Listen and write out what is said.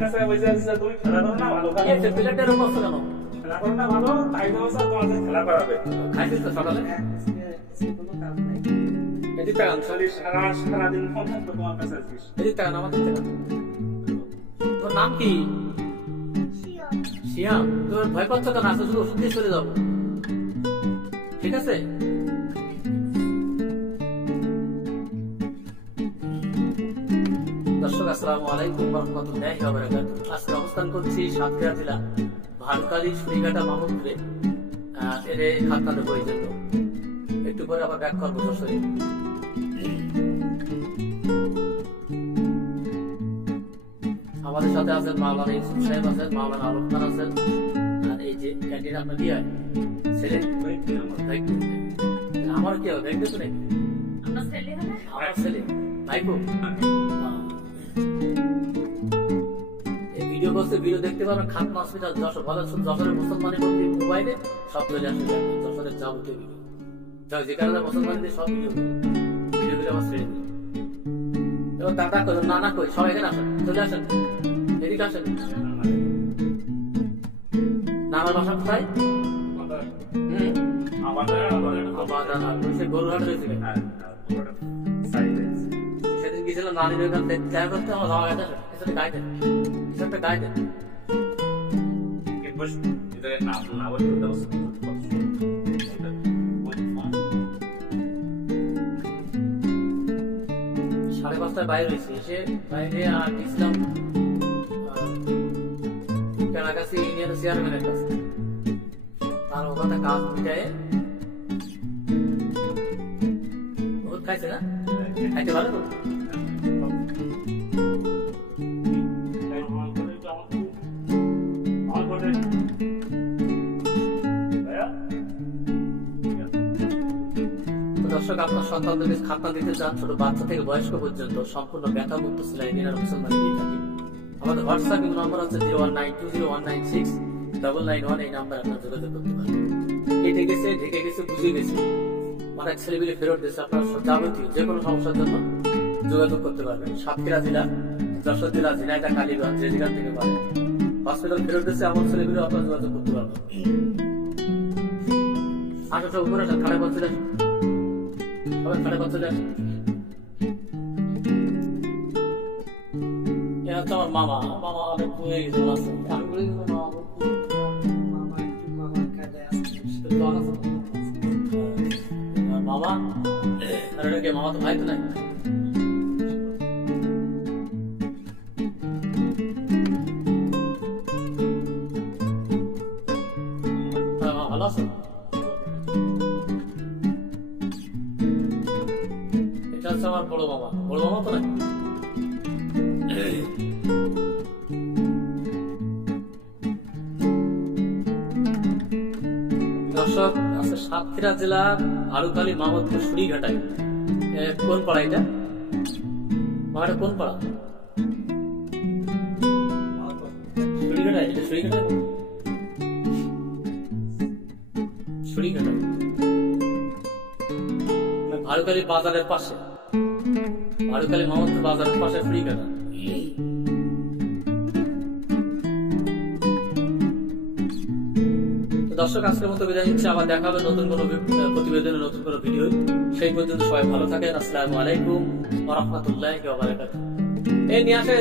কাছে বসে আছিস তুমি খেলা করো না ভালো কাজ এই প্লেটের উপর কেন খেলা করো না ভালো তাই দাও স্যার তোমাকে খেলা করাবে খাইছিস তো সকালে কোনো কাজ নাই এদিক থেকে আনছো সারাদিন ফোন থাকবে তোমার কাছে আসিস এদিক থেকে আমার দিক থেকে তোর নাম কি শিয়াম তোর ভয় পাচ্ছ কেন আসলে শুধু ওষুধ দিয়ে চলে যাবো ঠিক আছে দর্শক আসসালামু আলাইকুম ওয়া রাহমাতুল্লাহি ওয়া বারাকাতুহু আজকে অবস্থান করছি সাতক্ষীরা জেলা ভালকালী সুরিঘাটা মাহমুদপুরে এর খাতনাতে বই জন্য একটু পরে আবার ব্যাক করবো সরাসরি আমাদের সাথে আছেন মাওলানা ইউসুফ সাহেব আছেন মাওলানা আলম খান আছেন আর এই যে ক্যান্টিন আপনার কি হয় ছেলে আমার কি হবে দেখবে তো নাকি আমার ছেলে ভাইপো এই ভিডিও করতে ভিডিও দেখতে পাবেন খাতনা হসপিটাল যশোর ভালো যশোরের মুসলমানের মধ্যে মোবাইলে সব চলে আসে যশোরের যাবতীয় ভিডিও যে কারণে মুসলমানদের সব ভিডিও আমার ছেড়ে দিই এবার দাদা কই নানা কই সবাই এখানে আসেন চলে আসেন এদিকে আসেন নানার বাসা কোথায় গরুহাট রয়েছে সেদিন গিয়েছিলাম নানির ওইখান দেখা করতে আমার ধাওয়া গেছে এসে গায়ে দেন কিছু একটা গায়ে দেন সাড়ে পাঁচটায় বাইরে হয়েছে এসে বাইরে আর গেছিলাম কাছাকাছি ইউনিয়ন চেয়ারম্যানের কাছে তার ওখানে কাজ মিটায়ে ওষুধ খাইছে না খাইতে ভালো তো দর্শক আপনার সন্তানদেরকে খাতনা দিতে চান ছোট বাচ্চা থেকে বয়স্ক পর্যন্ত সম্পূর্ণ ব্যথামুক্ত সেলাই দিনার মুসলমান দিয়ে থাকি আমাদের হোয়াটসঅ্যাপ নাম্বার হচ্ছে 01920169691 এই নাম্বার আপনার যোগাযোগ করতে পারেন কেটে গেছে ঢেকে গেছে বুঝে গেছে অনেক ছেলেমেয়ে ফেরত দিয়েছে আপনার যাবতীয় যে কোনো সমস্যার জন্য যোগাযোগ করতে পারবেন সাতক্ষীরা জেলা যশোর জেলা ঝিনাইদহ কালীগঞ্জ যে যেখান থেকে পারেন হসপিটাল ফেরত দিয়েছে এমন ছেলেমেয়ে আপনার যোগাযোগ করতে পারবেন আসো সব উপরে আসেন খাড়া করতে আসেন সবাই খাড়া করতে আসেন আমার মামা মামা অনেক হয়ে গেছে আমি বলে মামা আর এটা মামা তো ভাই তো নাই ভালো আছো এটা হচ্ছে আমার বড় মামা তো নাই দর্শক আছে সাতক্ষীরা জেলার ভালুকালী মাহমুদপুর সুরিঘাটায় কোন পাড়া এটা মামাটা কোন পাড়া সুরিঘাটায় এটা সুরিঘাটায় ভালুকালী বাজারের পাশে ভালুকালী মাহমুদপুর বাজারের পাশে সুরিঘাটা দর্শক আজকের মতো বিদায় নিচ্ছি আবার দেখা হবে নতুন কোনো প্রতিবেদনে নতুন কোনো ভিডিও সেই পর্যন্ত সবাই ভালো থাকেন আসসালামু আলাইকুম ওয়া রাহমাতুল্লাহি ওয়া বারাকাতুহু এই নিয়ে আসে